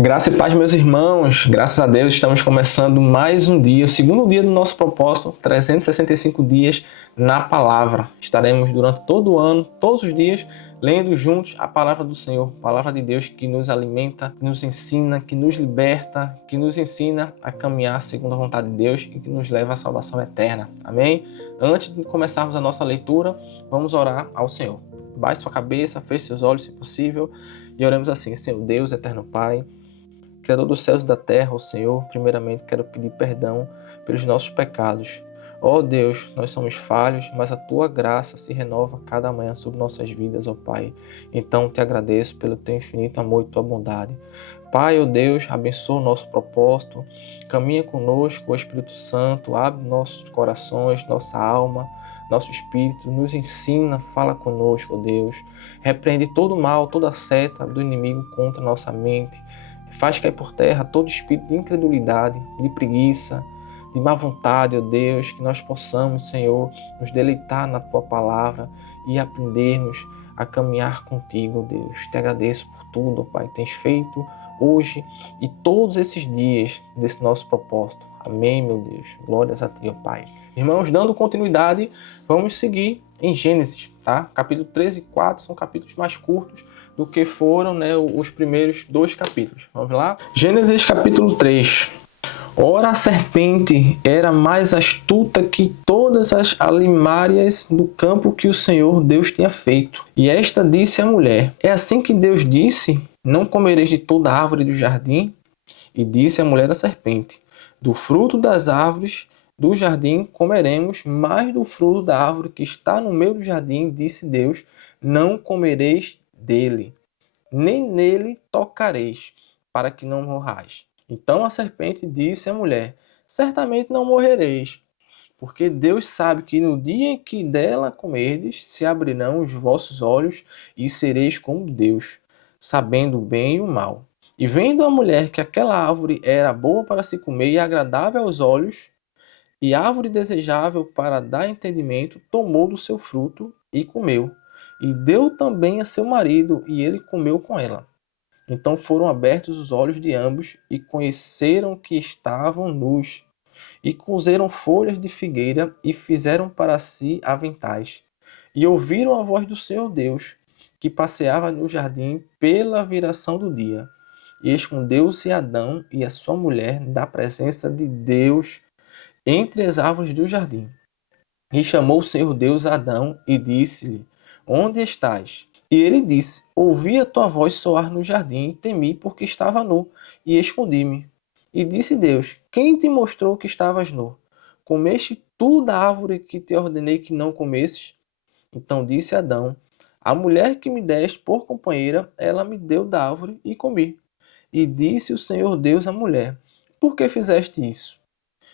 Graça e paz, meus irmãos. Graças a Deus, estamos começando mais um dia, o segundo dia do nosso propósito, 365 dias na palavra. Estaremos durante todo o ano, todos os dias, lendo juntos a palavra do Senhor, a palavra de Deus que nos alimenta, que nos ensina, que nos liberta, que nos ensina a caminhar segundo a vontade de Deus e que nos leva à salvação eterna. Amém? Antes de começarmos a nossa leitura, vamos orar ao Senhor. Baixe sua cabeça, feche seus olhos, se possível, e oremos assim: Senhor Deus, eterno Pai, Criador dos céus e da terra, ó Senhor, primeiramente quero pedir perdão pelos nossos pecados. Ó Deus, nós somos falhos, mas a Tua graça se renova cada manhã sobre nossas vidas, ó Pai. Então te agradeço pelo Teu infinito amor e Tua bondade. Pai, ó Deus, abençoa o nosso propósito, caminha conosco, o Espírito Santo, abre nossos corações, nossa alma, nosso espírito, nos ensina, fala conosco, ó Deus. Repreende todo o mal, toda a seta do inimigo contra nossa mente. Faz cair por terra todo espírito de incredulidade, de preguiça, de má vontade, ó Deus, que nós possamos, Senhor, nos deleitar na Tua palavra e aprendermos a caminhar contigo, ó Deus. Te agradeço por tudo, ó Pai, que tens feito hoje e todos esses dias desse nosso propósito. Amém, meu Deus. Glórias a Ti, ó Pai. Irmãos, dando continuidade, vamos seguir em Gênesis, tá? Capítulo 13 e 4 são capítulos mais curtos do que foram, os primeiros dois capítulos. Vamos lá? Gênesis capítulo 3. Ora, a serpente era mais astuta que todas as alimárias do campo que o Senhor Deus tinha feito. E esta disse à mulher: É assim que Deus disse: Não comereis de toda árvore do jardim? E disse a mulher à serpente: Do fruto das árvores do jardim comeremos, mas do fruto da árvore que está no meio do jardim, disse Deus: Não comereis dele, nem nele tocareis, para que não morrais. Então a serpente disse à mulher: Certamente não morrereis, porque Deus sabe que no dia em que dela comerdes, se abrirão os vossos olhos e sereis como Deus, sabendo o bem e o mal. E vendo a mulher que aquela árvore era boa para se comer e agradável aos olhos, e árvore desejável para dar entendimento, tomou do seu fruto e comeu. E deu também a seu marido, e ele comeu com ela. Então foram abertos os olhos de ambos, e conheceram que estavam nus. E cozeram folhas de figueira, e fizeram para si aventais. E ouviram a voz do Senhor Deus, que passeava no jardim pela viração do dia. E escondeu-se Adão e a sua mulher da presença de Deus entre as árvores do jardim. E chamou o Senhor Deus a Adão e disse-lhe: Onde estás? E ele disse: Ouvi a tua voz soar no jardim e temi, porque estava nu, e escondi-me. E disse Deus: Quem te mostrou que estavas nu? Comeste tu da árvore que te ordenei que não comesses? Então disse Adão: A mulher que me deste por companheira, ela me deu da árvore e comi. E disse o Senhor Deus à mulher: Por que fizeste isso?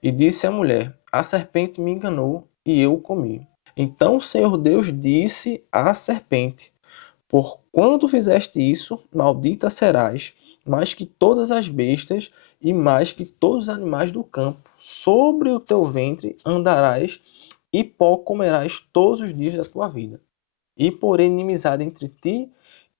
E disse a mulher: A serpente me enganou e eu comi. Então o Senhor Deus disse à serpente: Porquanto fizeste isso, maldita serás, mais que todas as bestas e mais que todos os animais do campo. Sobre o teu ventre andarás e pó comerás todos os dias da tua vida. E porém inimizade entre ti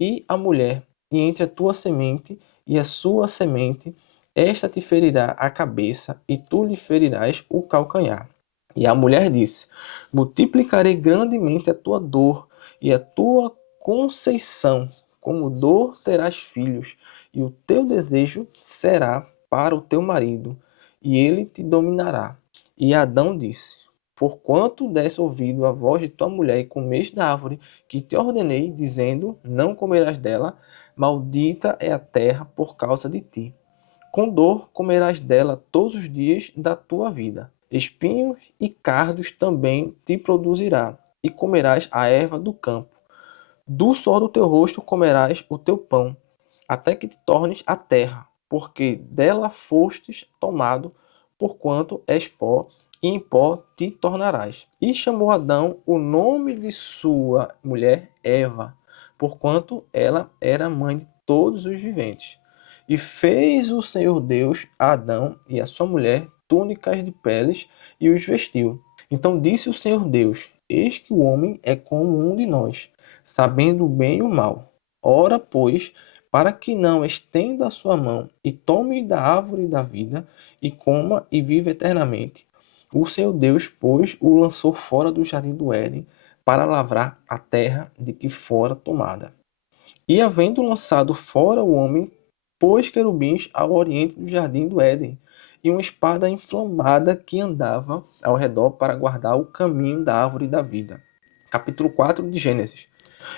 e a mulher, e entre a tua semente e a sua semente, esta te ferirá a cabeça, e tu lhe ferirás o calcanhar. E a mulher disse: Multiplicarei grandemente a tua dor e a tua conceição. Como dor terás filhos, e o teu desejo será para o teu marido, e ele te dominará. E Adão disse: Porquanto deste ouvido à voz de tua mulher e comeste da árvore que te ordenei, dizendo: Não comerás dela, maldita é a terra por causa de ti. Com dor comerás dela todos os dias da tua vida. Espinhos e cardos também te produzirá, e comerás a erva do campo. Do suor do teu rosto comerás o teu pão, até que te tornes a terra, porque dela fostes tomado, porquanto és pó, e em pó te tornarás. E chamou Adão o nome de sua mulher Eva, porquanto ela era mãe de todos os viventes. E fez o Senhor Deus a Adão e a sua mulher túnicas de peles e os vestiu. Então disse o Senhor Deus: Eis que o homem é como um de nós, sabendo o bem e o mal. Ora, pois, para que não estenda a sua mão e tome da árvore da vida e coma e viva eternamente. O seu Deus, pois, o lançou fora do jardim do Éden para lavrar a terra de que fora tomada. E havendo lançado fora o homem, pôs querubins ao oriente do jardim do Éden, e uma espada inflamada que andava ao redor para guardar o caminho da árvore da vida. Capítulo 4 de Gênesis.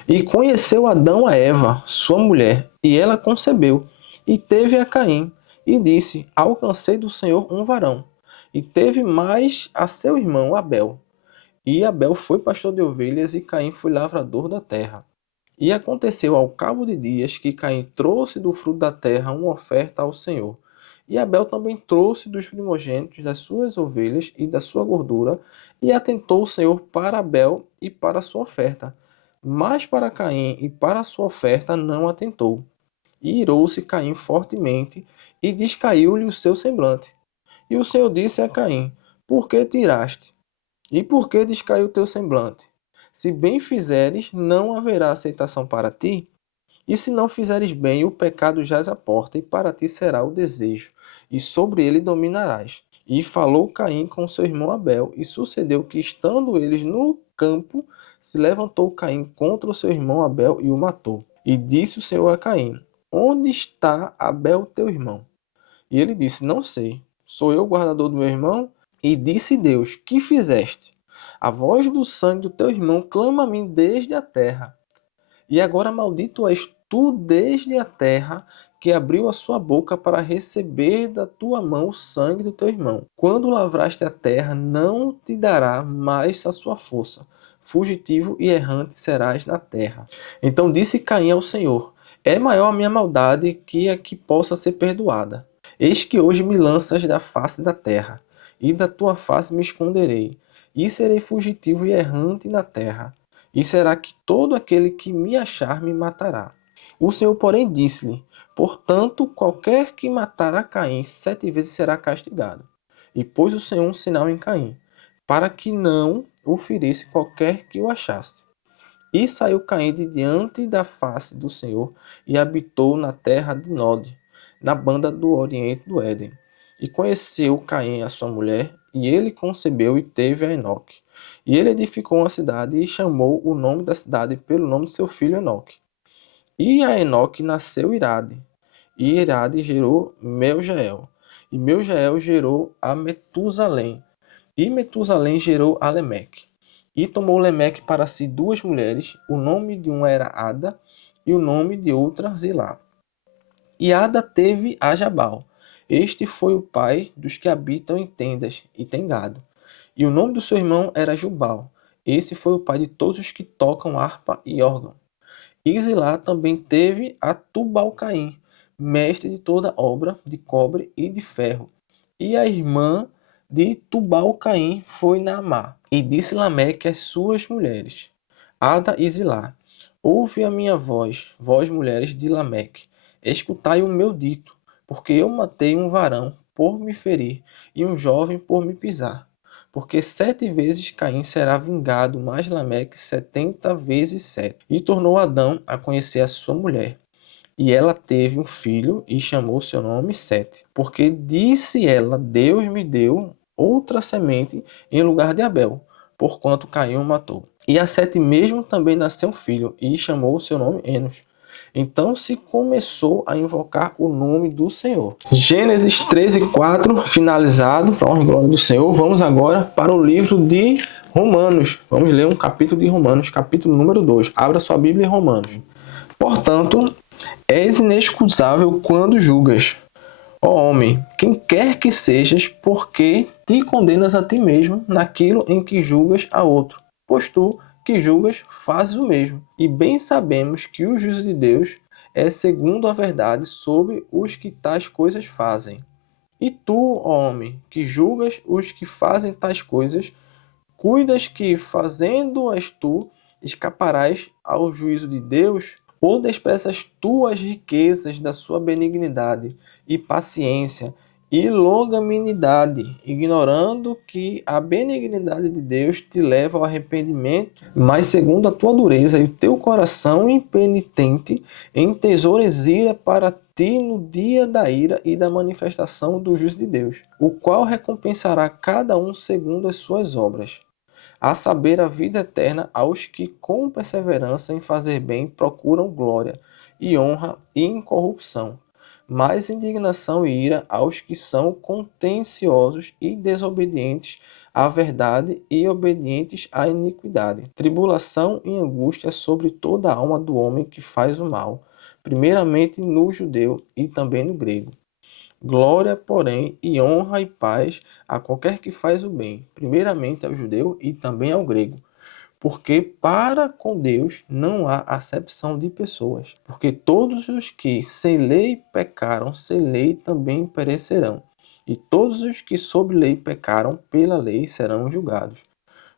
E conheceu Adão a Eva, sua mulher, e ela concebeu, e teve a Caim, e disse: Alcancei do Senhor um varão. E teve mais a seu irmão Abel. E Abel foi pastor de ovelhas, e Caim foi lavrador da terra. E aconteceu ao cabo de dias que Caim trouxe do fruto da terra uma oferta ao Senhor. E Abel também trouxe dos primogênitos das suas ovelhas e da sua gordura, e atentou o Senhor para Abel e para a sua oferta. Mas para Caim e para a sua oferta não atentou. E irou-se Caim fortemente, e descaiu-lhe o seu semblante. E o Senhor disse a Caim: Por que tiraste? E por que descaiu o teu semblante? Se bem fizeres, não haverá aceitação para ti, e se não fizeres bem, o pecado jaz à porta, e para ti será o desejo, e sobre ele dominarás. E falou Caim com seu irmão Abel, e sucedeu que, estando eles no campo, se levantou Caim contra o seu irmão Abel e o matou. E disse o Senhor a Caim: Onde está Abel teu irmão? E ele disse: Não sei. Sou eu o guardador do meu irmão? E disse Deus: Que fizeste? A voz do sangue do teu irmão clama a mim desde a terra. E agora maldito és tu desde a terra, que abriu a sua boca para receber da tua mão o sangue do teu irmão. Quando lavraste a terra, não te dará mais a sua força. Fugitivo e errante serás na terra. Então disse Caim ao Senhor: É maior a minha maldade que a que possa ser perdoada. Eis que hoje me lanças da face da terra, e da tua face me esconderei, e serei fugitivo e errante na terra. E será que todo aquele que me achar me matará. O Senhor, porém, disse-lhe: Portanto, qualquer que matar a Caim 7 vezes será castigado. E pôs o Senhor um sinal em Caim, para que não o ferisse qualquer que o achasse. E saiu Caim de diante da face do Senhor, e habitou na terra de Nod, na banda do oriente do Éden. E conheceu Caim a sua mulher, e ele concebeu e teve a Enoque. E ele edificou uma cidade e chamou o nome da cidade pelo nome de seu filho Enoque. E a Enoque nasceu Irade, e Irade gerou Meujael. E Meujael gerou a Metusalém, e Metusalém gerou a Lemeque. E tomou Lemeque para si 2 mulheres, o nome de uma era Ada, e o nome de outra Zilá. E Ada teve a Jabal. Este foi o pai dos que habitam em tendas e têm gado. E o nome do seu irmão era Jubal. Esse foi o pai de todos os que tocam harpa e órgão. E Zilá também teve a Tubal-Caim, mestre de toda obra de cobre e de ferro. E a irmã de Tubal-Caim foi Naamá. E disse Lameque às suas mulheres, Ada e Zilá: Ouve a minha voz, vós mulheres de Lameque, escutai o meu dito, porque eu matei um varão por me ferir, e um jovem por me pisar. Porque 7 vezes Caim será vingado, mas Lameque 70 vezes 7. E tornou Adão a conhecer a sua mulher. E ela teve um filho e chamou seu nome Sete. Porque disse ela: Deus me deu outra semente em lugar de Abel, porquanto Caim o matou. E a Sete mesmo também nasceu um filho, e chamou o seu nome Enos. Então se começou a invocar o nome do Senhor. Gênesis 13:4, finalizado, para a honra e glória do Senhor. Vamos agora para o livro de Romanos. Vamos ler um capítulo de Romanos, capítulo número 2. Abra sua Bíblia em Romanos. Portanto, és inexcusável quando julgas. Ó homem, quem quer que sejas, porque te condenas a ti mesmo naquilo em que julgas a outro? Pois tu, que julgas, fazes o mesmo. E bem sabemos que o juízo de Deus é segundo a verdade sobre os que tais coisas fazem. E tu, ó homem, que julgas os que fazem tais coisas, cuidas que, fazendo-as tu, escaparás ao juízo de Deus? Ou desprezas tu as riquezas da sua benignidade e paciência, e longanimidade, ignorando que a benignidade de Deus te leva ao arrependimento, mas segundo a tua dureza e o teu coração impenitente, entesouras ira para ti no dia da ira e da manifestação do juízo de Deus, o qual recompensará cada um segundo as suas obras, a saber, a vida eterna aos que com perseverança em fazer bem procuram glória e honra e incorrupção, mas indignação e ira aos que são contenciosos e desobedientes à verdade e obedientes à iniquidade. Tribulação e angústia sobre toda a alma do homem que faz o mal, primeiramente no judeu e também no grego. Glória, porém, e honra e paz a qualquer que faz o bem, primeiramente ao judeu e também ao grego. Porque para com Deus não há acepção de pessoas. Porque todos os que sem lei pecaram, sem lei também perecerão. E todos os que sob lei pecaram, pela lei serão julgados.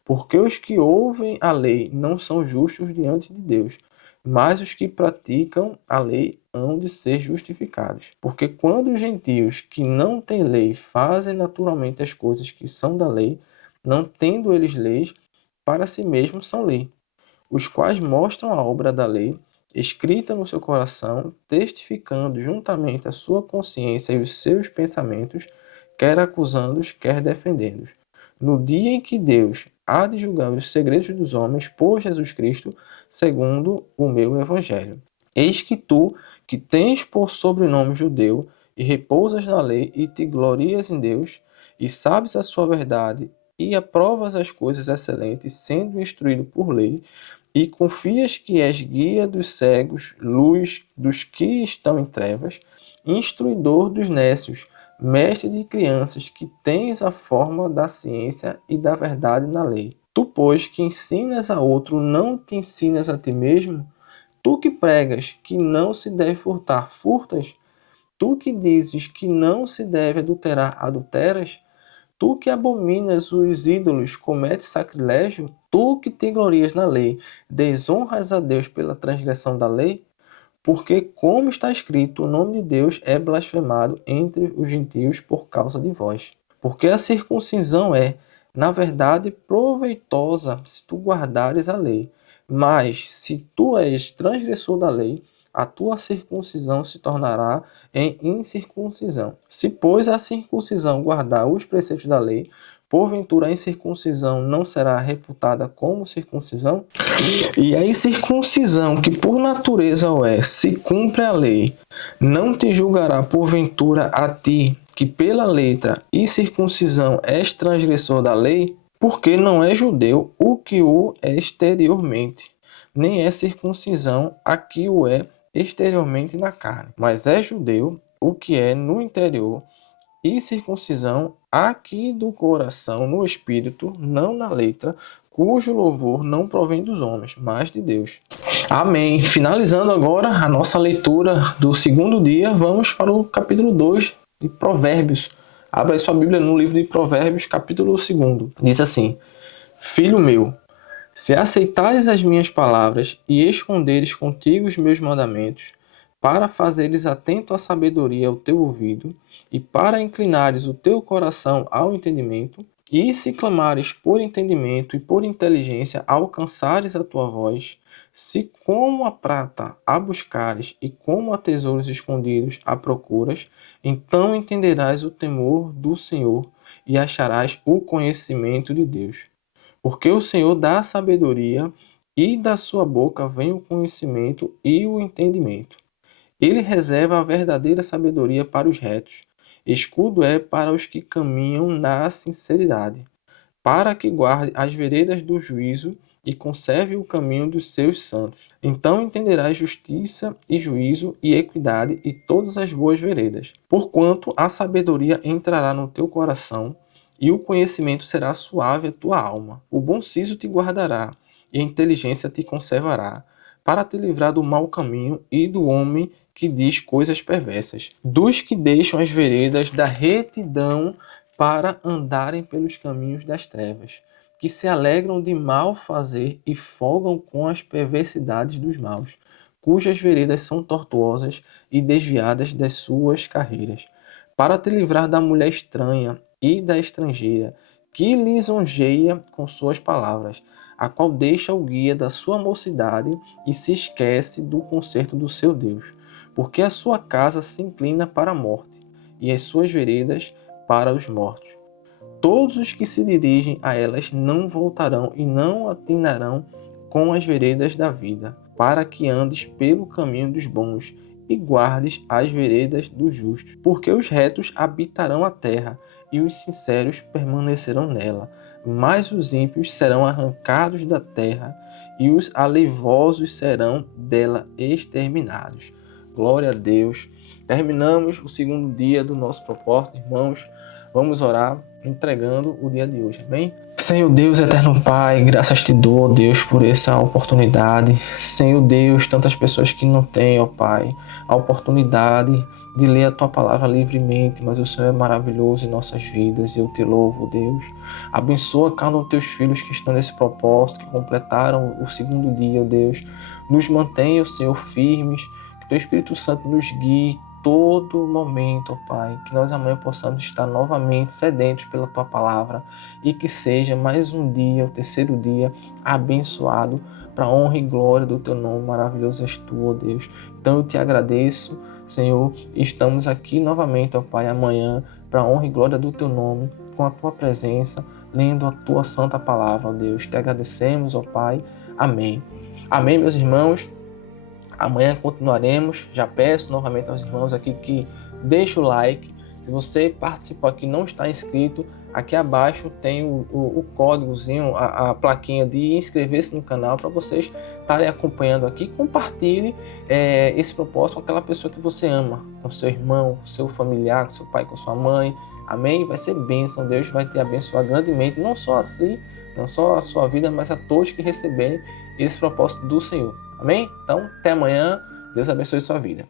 Porque os que ouvem a lei não são justos diante de Deus, mas os que praticam a lei hão de ser justificados. Porque quando os gentios que não têm lei fazem naturalmente as coisas que são da lei, não tendo eles leis, para si mesmos são lei, os quais mostram a obra da lei, escrita no seu coração, testificando juntamente a sua consciência e os seus pensamentos, quer acusando-os, quer defendendo-os. No dia em que Deus há de julgar os segredos dos homens por Jesus Cristo, segundo o meu evangelho. Eis que tu, que tens por sobrenome judeu, e repousas na lei, e te glorias em Deus, e sabes a sua verdade, e aprovas as coisas excelentes, sendo instruído por lei, e confias que és guia dos cegos, luz dos que estão em trevas, instruidor dos nécios, mestre de crianças, que tens a forma da ciência e da verdade na lei. Tu, pois, que ensinas a outro, não te ensinas a ti mesmo? Tu que pregas que não se deve furtar, furtas? Tu que dizes que não se deve adulterar, adulteras? Tu que abominas os ídolos, cometes sacrilégio? Tu que te glorias na lei, desonras a Deus pela transgressão da lei? Porque, como está escrito, o nome de Deus é blasfemado entre os gentios por causa de vós. Porque a circuncisão é, na verdade, proveitosa se tu guardares a lei. Mas, se tu és transgressor da lei, a tua circuncisão se tornará em incircuncisão. Se, pois, a circuncisão guardar os preceitos da lei, porventura a incircuncisão não será reputada como circuncisão? E a incircuncisão, que por natureza o é, se cumpre a lei, não te julgará porventura a ti, que pela letra e circuncisão és transgressor da lei? Porque não é judeu o que o é exteriormente, nem é circuncisão a que o é exteriormente na carne, mas é judeu o que é no interior, e circuncisão aqui do coração no espírito, não na letra, cujo louvor não provém dos homens, mas de Deus. Amém. Finalizando agora a nossa leitura do segundo dia, vamos para o capítulo 2 de Provérbios. Abra sua Bíblia no livro de Provérbios, capítulo 2. Diz assim: Filho meu, se aceitares as minhas palavras e esconderes contigo os meus mandamentos, para fazeres atento à sabedoria ao teu ouvido, e para inclinares o teu coração ao entendimento, e se clamares por entendimento e por inteligência alcançares a tua voz, se como a prata a buscares e como a tesouros escondidos a procuras, então entenderás o temor do Senhor e acharás o conhecimento de Deus. Porque o Senhor dá a sabedoria, e da sua boca vem o conhecimento e o entendimento. Ele reserva a verdadeira sabedoria para os retos. Escudo é para os que caminham na sinceridade, para que guarde as veredas do juízo e conserve o caminho dos seus santos. Então entenderás justiça e juízo e equidade e todas as boas veredas. Porquanto a sabedoria entrará no teu coração, e o conhecimento será suave à tua alma. O bom siso te guardará, e a inteligência te conservará, para te livrar do mau caminho e do homem que diz coisas perversas, dos que deixam as veredas da retidão para andarem pelos caminhos das trevas, que se alegram de mal fazer e folgam com as perversidades dos maus, cujas veredas são tortuosas e desviadas das suas carreiras, para te livrar da mulher estranha e da estrangeira, que lisonjeia com suas palavras, a qual deixa o guia da sua mocidade e se esquece do conserto do seu Deus. Porque a sua casa se inclina para a morte, e as suas veredas para os mortos. Todos os que se dirigem a elas não voltarão e não atinarão com as veredas da vida, para que andes pelo caminho dos bons e guardes as veredas dos justos. Porque os retos habitarão a terra, e os sinceros permanecerão nela. Mas os ímpios serão arrancados da terra, e os aleivosos serão dela exterminados. Glória a Deus. Terminamos o segundo dia do nosso propósito, irmãos. Vamos orar entregando o dia de hoje, amém? Senhor Deus, eterno Pai, graças te dou, Deus, por essa oportunidade. Senhor Deus, tantas pessoas que não têm, ó Pai, a oportunidade de ler a Tua palavra livremente, mas o Senhor é maravilhoso em nossas vidas e eu te louvo, Deus. Abençoa cada um dos Teus filhos que estão nesse propósito, que completaram o segundo dia, ó Deus. Nos mantenha, Senhor, firmes, que Teu Espírito Santo nos guie todo momento, ó Pai, que nós amanhã possamos estar novamente sedentos pela Tua palavra e que seja mais um dia, o terceiro dia, abençoado para a honra e glória do Teu nome, maravilhoso és Tu, ó Deus. Então eu te agradeço, Senhor, e estamos aqui novamente, ó Pai, amanhã, para a honra e glória do Teu nome, com a Tua presença, lendo a Tua santa palavra, ó Deus. Te agradecemos, ó Pai. Amém. Amém, meus irmãos. Amanhã continuaremos. Já peço novamente aos irmãos aqui que deixem o like. Se você participou aqui e não está inscrito, aqui abaixo tem o códigozinho, a plaquinha de inscrever-se no canal para vocês estarem acompanhando aqui. Compartilhe esse propósito com aquela pessoa que você ama, com seu irmão, com seu familiar, com seu pai, com sua mãe. Amém? Vai ser bênção. Deus vai te abençoar grandemente, não só a si, não só a sua vida, mas a todos que receberem esse propósito do Senhor. Amém? Então, até amanhã. Deus abençoe sua vida.